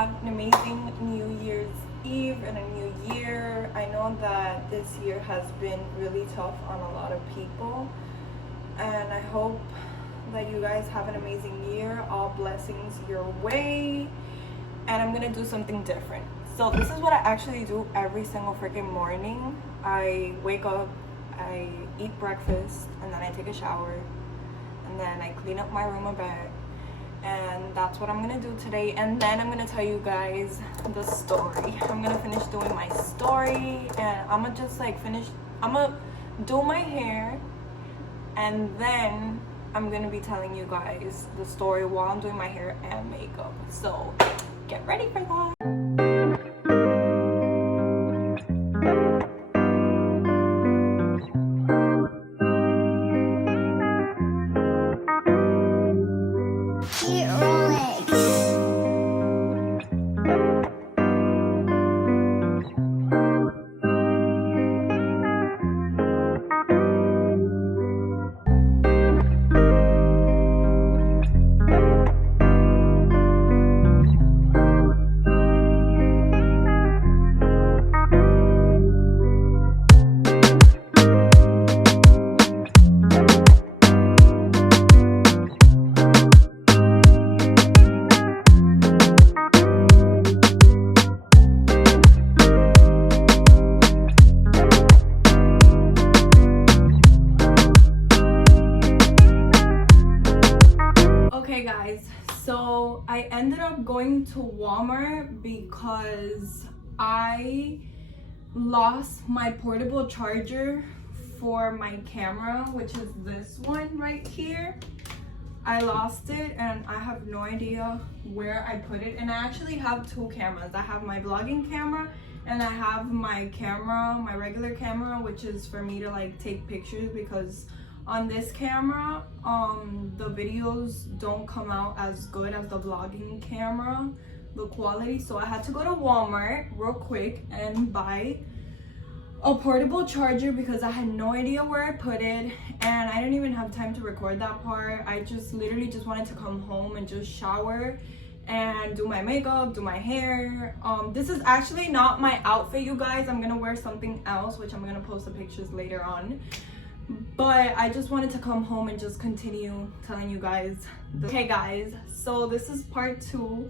have an amazing New Year's Eve and a new year. I know that this year has been really tough on a lot of people, and I hope that you guys have an amazing year. All blessings your way. And I'm gonna do something different. So this is what I actually do every single freaking morning. I wake up, I eat breakfast, and then I take a shower, and then I clean up my room a bit. And that's what I'm gonna do today. And then I'm gonna tell you guys the story. I'm gonna finish doing my story, and I'm gonna just like I'm gonna do my hair, and then I'm gonna be telling you guys the story while I'm doing my hair and makeup. So get ready for that. Okay guys, so I ended up going to Walmart because I lost my portable charger for my camera, which is this one right here. I lost it and I have no idea where I put it. And I actually have two cameras. I have my vlogging camera and I have my camera, my regular camera, which is for me to like take pictures, because on this camera the videos don't come out as good as the vlogging camera, the quality. So I had to go to Walmart real quick and buy a portable charger because I had no idea where I put it, and I didn't even have time to record that part. I just literally just wanted to come home and just shower and do my makeup, do my hair. This is actually not my outfit, you guys. I'm gonna wear something else, which I'm gonna post the pictures later on. But I just wanted to come home and just continue telling you guys. Okay guys, so this is part 2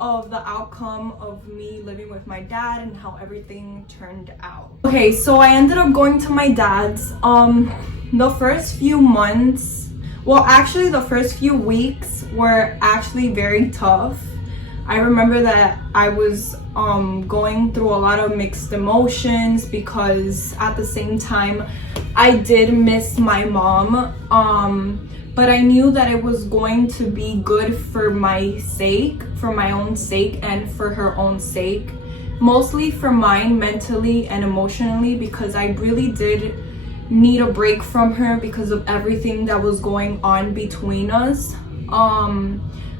of the outcome of me living with my dad and how everything turned out. Okay, so I ended up going to my dad's. The first few months, well actually the first few weeks were actually very tough. I remember that I was going through a lot of mixed emotions because at the same time I did miss my mom, but I knew that it was going to be good for my sake, for my own sake, and for her own sake. Mostly for mine, mentally and emotionally, because I really did need a break from her because of everything that was going on between us.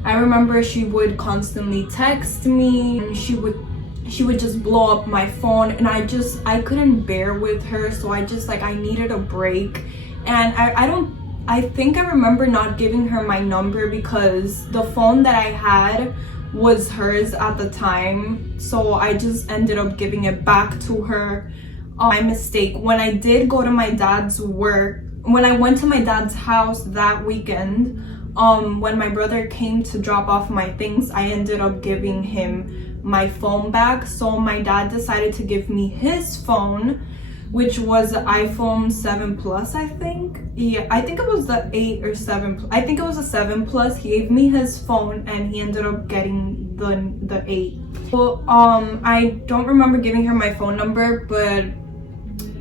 I remember she would constantly text me, and she would just blow up my phone, and I couldn't bear with her. So I needed a break. And I think I remember not giving her my number because the phone that I had was hers at the time, so I just ended up giving it back to her. My mistake. When I did go to my dad's work, when I went to my dad's house that weekend, when my brother came to drop off my things, I ended up giving him my phone back. So my dad decided to give me his phone, which was the iPhone 7 Plus, I think. Yeah, I think it was the 8 or 7. I think it was a 7 Plus. He gave me his phone and he ended up getting the 8. Well, I don't remember giving her my phone number, but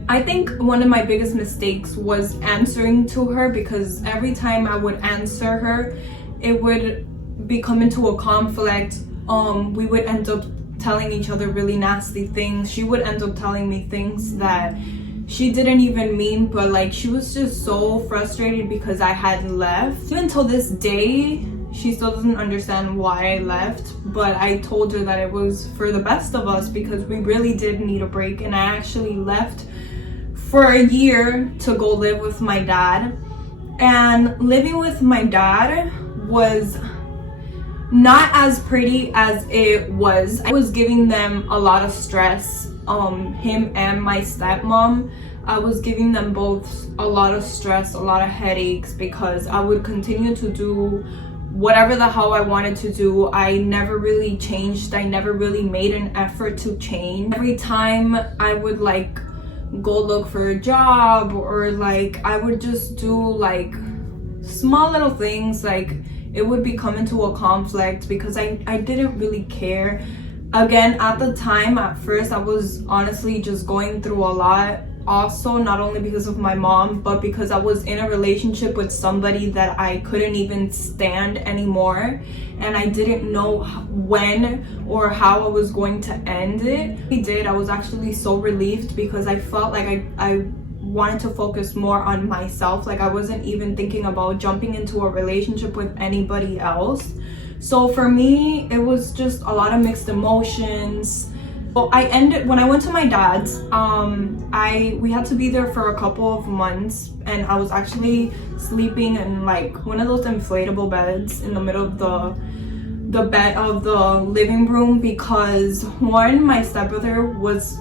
I think one of my biggest mistakes was answering to her, because every time I would answer her, it would become into a conflict. We would end up telling each other really nasty things. She would end up telling me things that she didn't even mean, but like she was just so frustrated because I had left. Even till this day, she still doesn't understand why I left, but I told her that it was for the best of us because we really did need a break. And I actually left for a year to go live with my dad. And living with my dad was not as pretty as it was. I was giving them a lot of stress, him and my stepmom. I was giving them both a lot of stress, a lot of headaches, because I would continue to do whatever the hell I wanted to do. I never really changed. I never really made an effort to change. Every time I would like go look for a job, or like I would just do like small little things, like it would become into a conflict because I didn't really care. Again, at the time, at first, I was honestly just going through a lot. Also, not only because of my mom, but because I was in a relationship with somebody that I couldn't even stand anymore, and I didn't know when or how I was going to end it. I was actually so relieved because I felt like I wanted to focus more on myself. Like I wasn't even thinking about jumping into a relationship with anybody else. So for me, it was just a lot of mixed emotions. Well, when I went to my dad's, we had to be there for a couple of months, and I was actually sleeping in like one of those inflatable beds in the middle of the bed of the living room, because one, my stepbrother was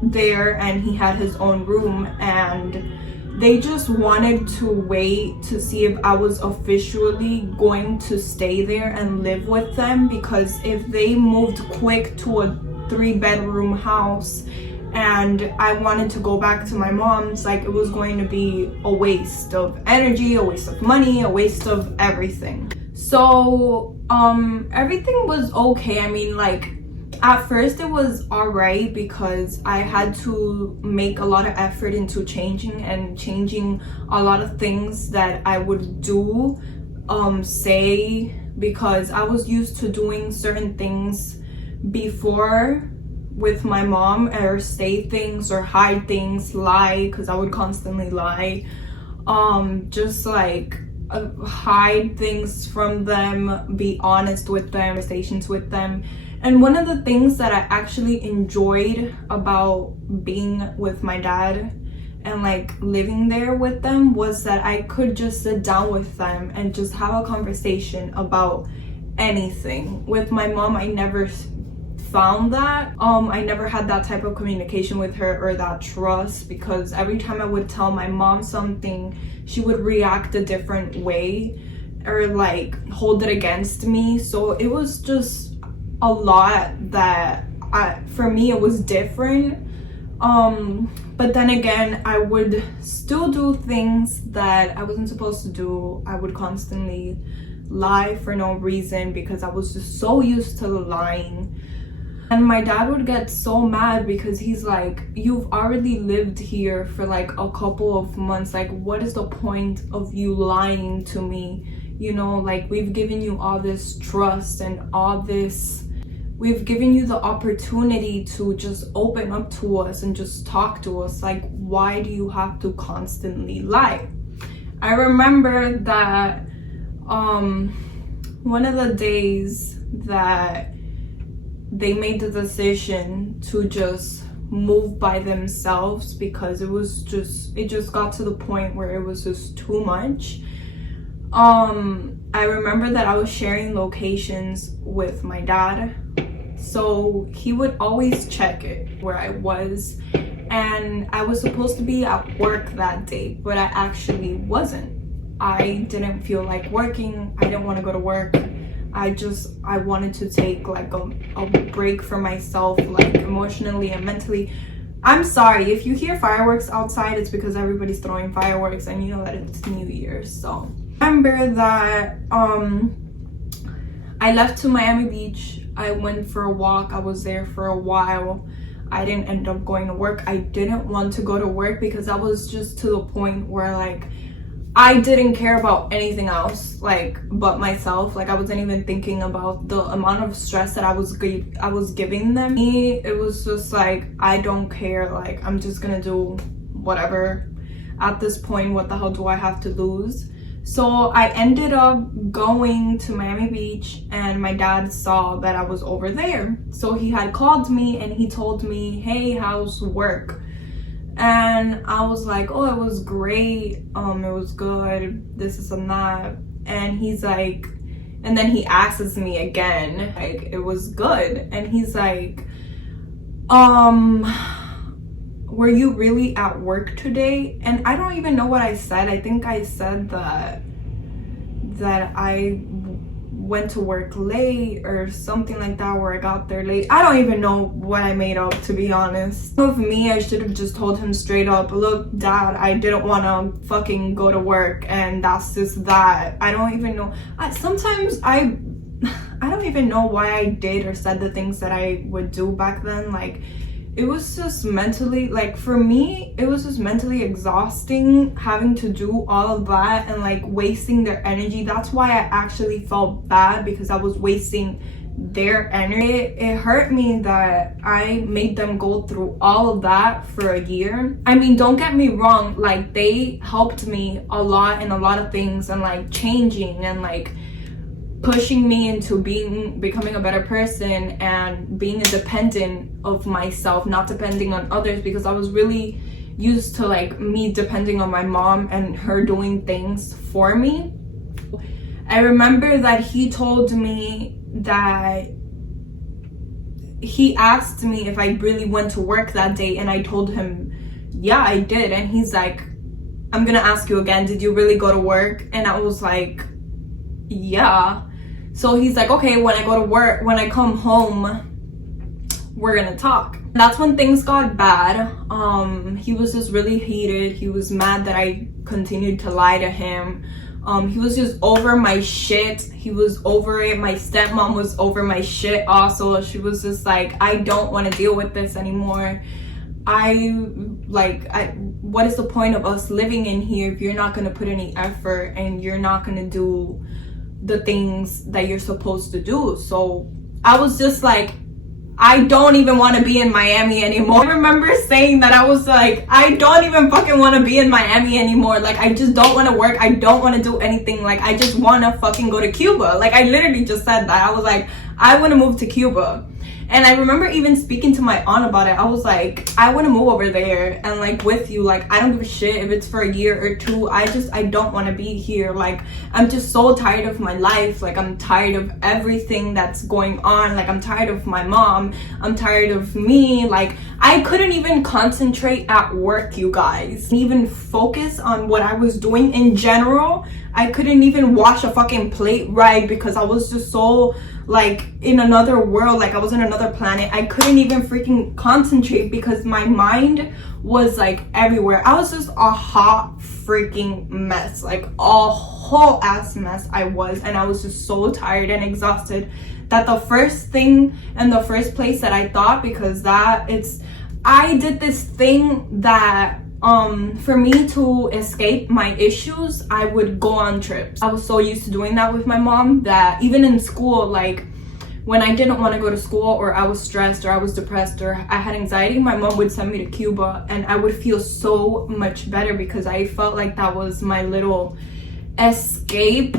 there and he had his own room, and they just wanted to wait to see if I was officially going to stay there and live with them, because if they moved quick to a 3-bedroom house and I wanted to go back to my mom's, like it was going to be a waste of energy, a waste of money, a waste of everything. So everything was okay. I mean, like at first it was all right because I had to make a lot of effort into changing a lot of things that I would do, say, because I was used to doing certain things before with my mom, or say things or hide things, lie, because I would constantly lie, just like hide things from them, be honest with them, conversations with them. And one of the things that I actually enjoyed about being with my dad and like living there with them was that I could just sit down with them and just have a conversation about anything. With my mom, I never found that. I never had that type of communication with her, or that trust, because every time I would tell my mom something, she would react a different way or like hold it against me. So it was just a lot that for me it was different. But then again, I would still do things that I wasn't supposed to do. I would constantly lie for no reason because I was just so used to lying. And my dad would get so mad because he's like, you've already lived here for like a couple of months. Like, what is the point of you lying to me? You know, like we've given you all this trust and all this, we've given you the opportunity to just open up to us and just talk to us. Like, why do you have to constantly lie? I remember that one of the days that they made the decision to just move by themselves, because it just got to the point where it was just too much. I remember that I was sharing locations with my dad, so he would always check it where I was, and I was supposed to be at work that day, but I actually wasn't. I didn't feel like working. I didn't want to go to work. I wanted to take like a break for myself, like emotionally and mentally. I'm sorry if you hear fireworks outside, it's because everybody's throwing fireworks and you know that it's New Year's. So I remember that I left to Miami Beach. I went for a walk. I was there for a while. I didn't end up going to work. I didn't want to go to work because I was just to the point where like I didn't care about anything else, like, but myself. Like, I wasn't even thinking about the amount of stress that I was giving them. It was just like, I don't care. Like, I'm just gonna do whatever. At this point, what the hell do I have to lose? So I ended up going to Miami Beach, and my dad saw that I was over there. So he had called me and he told me, hey, how's work? And I was like, oh, it was great, it was good, this and that. And he's like, And then he asks me again, like, it was good. And he's like, were you really at work today? And I don't even know what I said. I think I said that I went to work late or something like that, where I got there late. I don't even know what I made up, to be honest. Of me, I should have just told him straight up, look, Dad, I didn't want to fucking go to work, and that's just that. I don't even know. Sometimes I don't even know why I did or said the things that I would do back then. Like, it was just mentally, like, for me, it was just mentally exhausting having to do all of that and like wasting their energy. That's why I actually felt bad, because I was wasting their energy. It hurt me that I made them go through all of that for a year. I mean, don't get me wrong, like, they helped me a lot in a lot of things, and like changing and like pushing me into becoming a better person and being independent of myself, not depending on others, because I was really used to like me depending on my mom and her doing things for me. I remember that he told me that he asked me if I really went to work that day, and I told him, yeah, I did. And he's like, I'm gonna ask you again, did you really go to work? And I was like, yeah. So he's like, okay, when I go to work, when I come home, we're gonna talk. That's when things got bad. He was just really heated. He was mad that I continued to lie to him. He was just over my shit. He was over it. My stepmom was over my shit also. She was just like, I don't want to deal with this anymore. What is the point of us living in here if you're not gonna put any effort and you're not gonna do the things that you're supposed to do? So I was just like, I don't even want to be in Miami anymore. I remember saying that. I was like, I don't even fucking want to be in Miami anymore. Like, I just don't want to work. I don't want to do anything. Like, I just want to fucking go to Cuba. Like, I literally just said that. I was like, I want to move to Cuba. And I remember even speaking to my aunt about it. I was like, I want to move over there and like with you. Like, I don't give a shit if it's for a year or two. I don't want to be here. Like, I'm just so tired of my life. Like, I'm tired of everything that's going on. Like, I'm tired of my mom. I'm tired of me. Like, I couldn't even concentrate at work, you guys. Even focus on what I was doing in general. I couldn't even wash a fucking plate right, because I was just so like in another world. Like, I was in another planet. I couldn't even freaking concentrate because my mind was like everywhere. I was just a hot freaking mess, like a whole ass mess I was. And I was just so tired and exhausted that the first thing and the first place that I thought, because I did this thing that for me to escape my issues, I would go on trips. I was so used to doing that with my mom that even in school, like when I didn't want to go to school, or I was stressed, or I was depressed, or I had anxiety, my mom would send me to Cuba, and I would feel so much better, because I felt like that was my little escape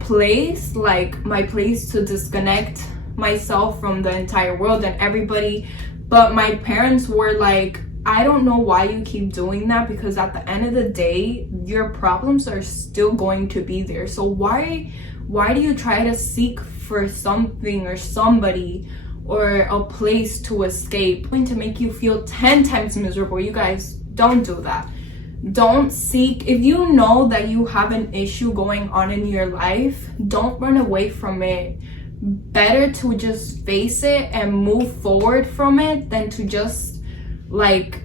place, like my place to disconnect myself from the entire world and everybody. But my parents were like, I don't know why you keep doing that, because at the end of the day, your problems are still going to be there. So why do you try to seek for something or somebody or a place to escape, going to make you feel 10 times miserable? You guys, don't do that. Don't seek. If you know that you have an issue going on in your life, don't run away from it. Better to just face it and move forward from it than to just like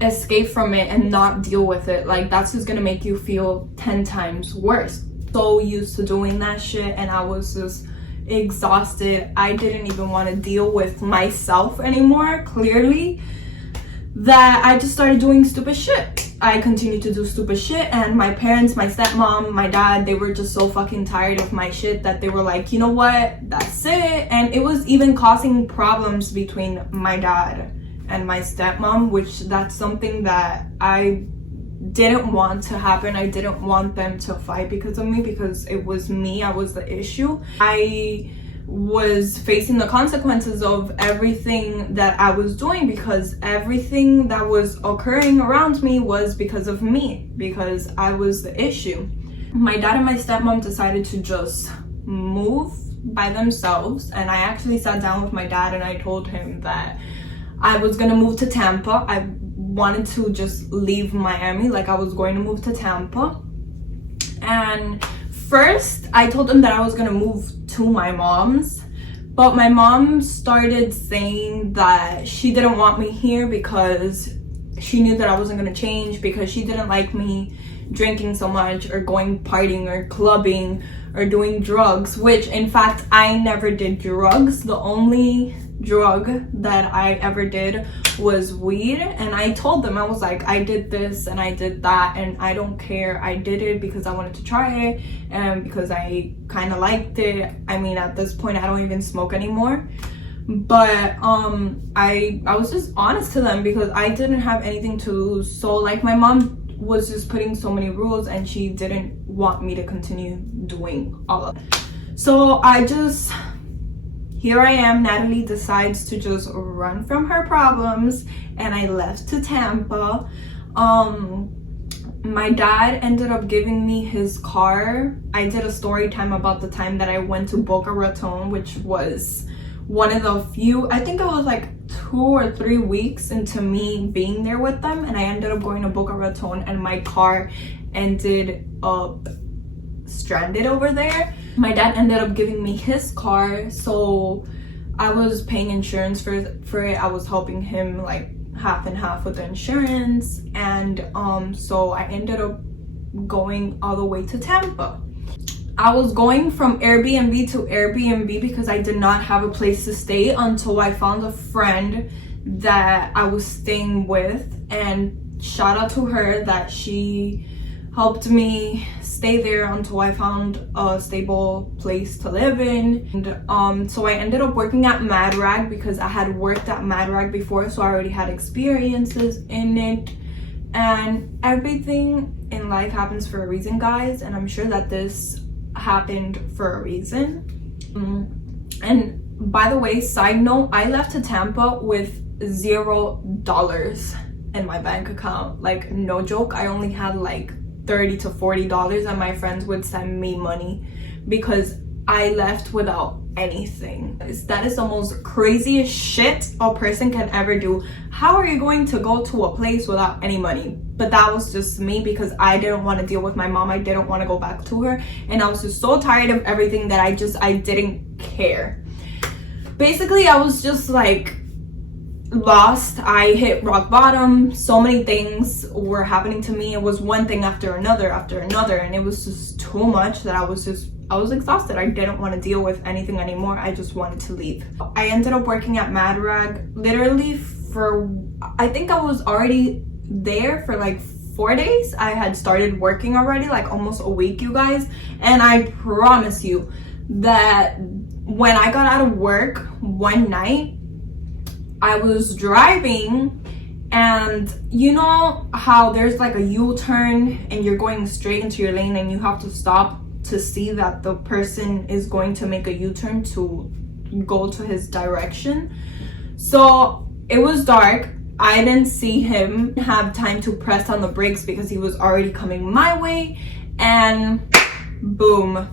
escape from it and not deal with it. Like, that's just gonna make you feel 10 times worse. So used to doing that shit, and I was just exhausted. I didn't even want to deal with myself anymore, clearly, that I just started doing stupid shit. I continued to do stupid shit, and my parents, my stepmom, my dad, they were just so fucking tired of my shit that they were like, you know what, that's it. And it was even causing problems between my dad and my stepmom, which that's something that I didn't want to happen. I didn't want them to fight because of me, because it was me, I was the issue. I was facing the consequences of everything that I was doing, because everything that was occurring around me was because of me, because I was the issue. My dad and my stepmom decided to just move by themselves. And I actually sat down with my dad and I told him that I was gonna move to Tampa. I wanted to just leave Miami, like I was going to move to Tampa. And first I told him that I was gonna move to my mom's, but my mom started saying that she didn't want me here because she knew that I wasn't gonna change, because she didn't like me drinking so much or going partying or clubbing or doing drugs, which in fact I never did drugs. The only drug that I ever did was weed. And I told them, I was like, I did this and I did that and I don't care. I did it because I wanted to try it and because I kind of liked it. I mean, at this point I don't even smoke anymore, but I was just honest to them because I didn't have anything to lose. So like my mom was just putting so many rules and she didn't want me to continue doing all of it. So here I am. Natalie decides to just run from her problems and I left to Tampa. My dad ended up giving me his car. I did a story time about the time that I went to Boca Raton, which was one of the few, I think it was like 2 or 3 weeks into me being there with them, and I ended up going to Boca Raton and my car ended up stranded over there. My dad ended up giving me his car, so I was paying insurance for it. I was helping him like half and half with the insurance, and so I ended up going all the way to Tampa. I was going from Airbnb to Airbnb because I did not have a place to stay until I found a friend that I was staying with, and shout out to her that she helped me stay there until I found a stable place to live in. And so I ended up working at Mad Rag because I had worked at Mad Rag before, so I already had experiences in it. And everything in life happens for a reason, guys, and I'm sure that this happened for a reason. And by the way, side note, I left to Tampa with $0 in my bank account. Like, no joke, I only had like $30 to $40, and my friends would send me money because I left without anything. That is the most craziest shit a person can ever do. How are you going to go to a place without any money? But that was just me because I didn't want to deal with my mom. I didn't want to go back to her, and I was just so tired of everything that I didn't care. Basically, I was just like lost. I hit rock bottom. So many things were happening to me. It was one thing after another, and it was just too much that I was exhausted. I didn't want to deal with anything anymore. I just wanted to leave. I ended up working at Mad Rag literally for, I think I was already there for like 4 days. I had started working already, like almost a week, you guys. And I promise you that when I got out of work one night, I was driving, and you know how there's like a U-turn and you're going straight into your lane and you have to stop to see that the person is going to make a U-turn to go to his direction. So it was dark. I didn't see him have time to press on the brakes because he was already coming my way, and boom,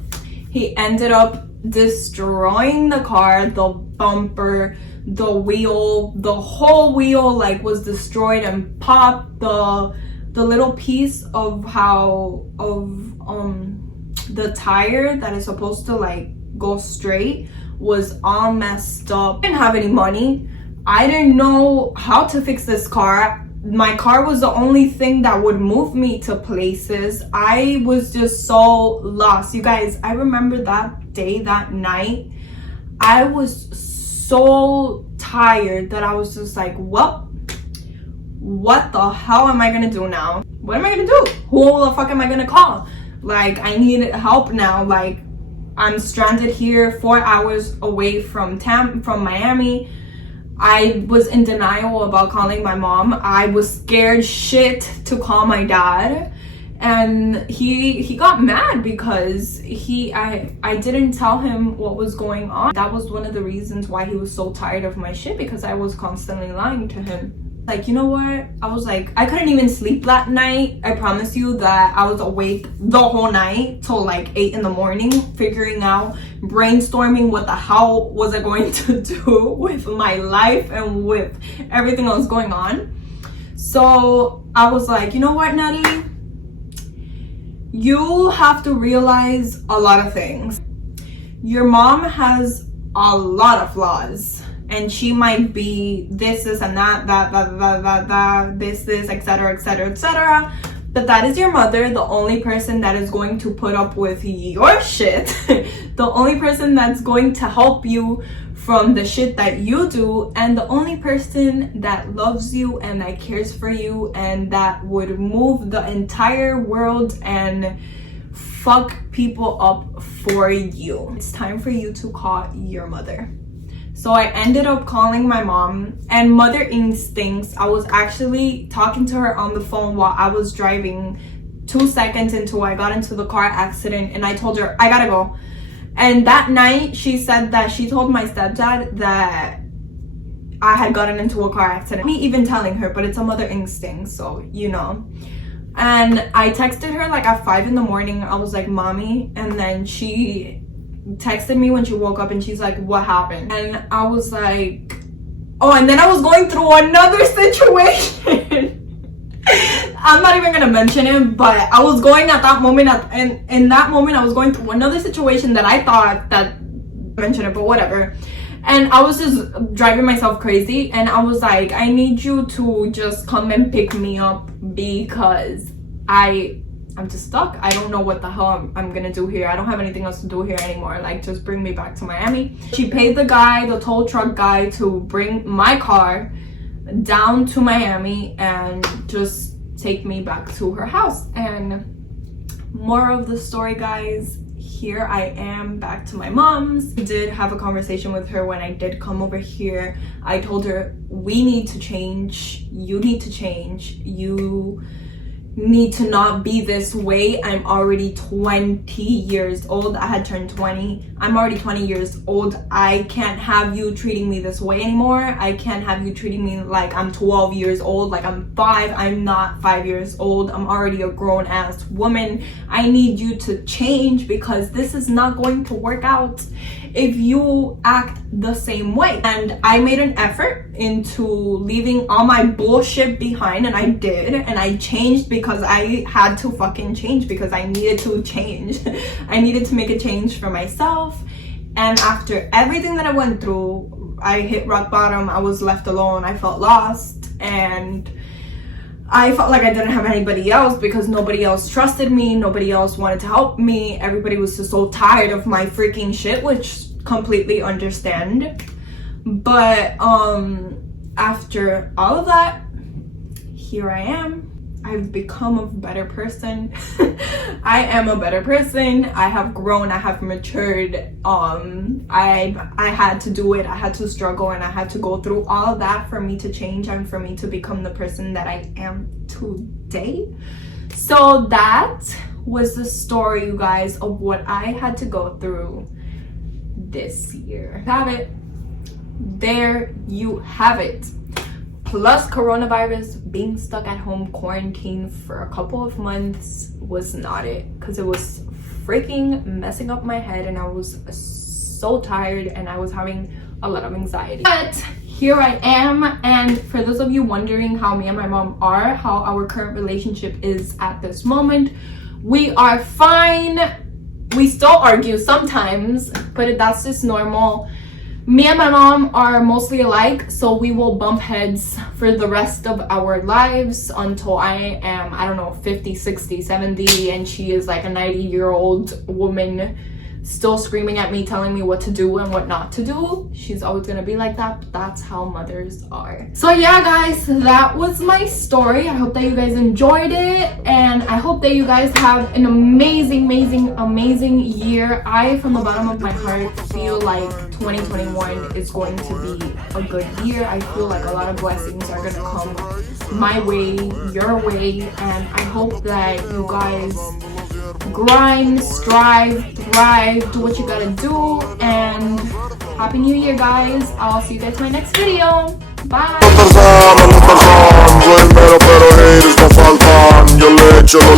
he ended up destroying the car. The bumper, the wheel, the whole wheel like was destroyed and popped. The little piece of the tire that is supposed to like go straight was all messed up. I didn't have any money. I didn't know how to fix this car. My car was the only thing that would move me to places. I was just so lost. You guys, I remember that day, that night, I was so tired that I was just like, well, what the hell am I gonna do now? What am I gonna do? Who the fuck am I gonna call? Like, I need help now. Like, I'm stranded here 4 hours away from Miami. I was in denial about calling my mom. I was scared shit to call my dad, and he got mad because I didn't tell him what was going on. That was one of the reasons why he was so tired of my shit, because I was constantly lying to him. Like, you know what? I was like, I couldn't even sleep that night. I promise you that I was awake the whole night till like 8 in the morning, figuring out, brainstorming what the hell was I going to do with my life and with everything that was going on. So I was like, you know what, Natty? You have to realize a lot of things. Your mom has a lot of flaws, and she might be this and that, this, etc., etc., etc. But that is your mother, the only person that is going to put up with your shit, the only person that's going to help you from the shit that you do, and the only person that loves you and that cares for you and that would move the entire world and fuck people up for you. It's time for you to call your mother. So I ended up calling my mom, and mother instincts, I was actually talking to her on the phone while I was driving 2 seconds into I got into the car accident, and I told her, I gotta go. And that night, she said that she told my stepdad that I had gotten into a car accident. Me even telling her, but it's a mother instinct, so you know. And I texted her like at 5 in the morning. I was like, Mommy. And then she texted me when she woke up and she's like, what happened? And I was like, oh, and then I was going through another situation. I'm not even gonna mention it, but I was going at that moment, in that moment I was going through another situation that I thought that mention it, but whatever. And I was just driving myself crazy, and I was like, I need you to just come and pick me up because I'm just stuck. I don't know what the hell I'm gonna do here. I don't have anything else to do here anymore. Like, just bring me back to Miami. She paid the guy, the tow truck guy, to bring my car down to Miami and just take me back to her house. And more of the story, guys, here I am back to my mom's. I did have a conversation with her when I did come over here. I told her, we need to change. You need to change. You need to not be this way. I'm already 20 years old. I had turned 20. I'm already 20 years old. I can't have you treating me this way anymore. I can't have you treating me like I'm 12 years old, like I'm 5. I'm not 5 years old. I'm already a grown ass woman. I need you to change because this is not going to work out if you act the same way. And I made an effort into leaving all my bullshit behind, and I did, and I changed because I had to fucking change, because I needed to change. I needed to make a change for myself. And after everything that I went through, I hit rock bottom. I was left alone. I felt lost, and I felt like I didn't have anybody else because nobody else trusted me. Nobody else wanted to help me. Everybody was just so tired of my freaking shit, which completely understand. But after all of that, here I am. I've become a better person. I am a better person. I have grown. I have matured. I had to do it. I had to struggle, and I had to go through all of that for me to change and for me to become the person that I am today. So that was the story, you guys, of what I had to go through this year. Have it. There you have it. Plus coronavirus, being stuck at home quarantined for a couple of months was not it, because it was freaking messing up my head, and I was so tired, and I was having a lot of anxiety. But here I am, and for those of you wondering how me and my mom are, how our current relationship is at this moment, we are fine. We still argue sometimes, but that's just normal. Me and my mom are mostly alike, so we will bump heads for the rest of our lives until I am, I don't know, 50, 60, 70, and she is like a 90-year-old woman still screaming at me, telling me what to do and what not to do. She's always gonna be like that, but that's how mothers are. So yeah, guys, that was my story. I hope that you guys enjoyed it, and I hope that you guys have an amazing, amazing, amazing year. I, from the bottom of my heart, feel like 2021 is going to be a good year. I feel like a lot of blessings are gonna come my way, your way, and I hope that you guys grind, strive, thrive, do what you gotta do, and Happy New Year, guys. I'll see you guys in my next video. Bye. Soy mero pero haters no faltan. Yo le echo los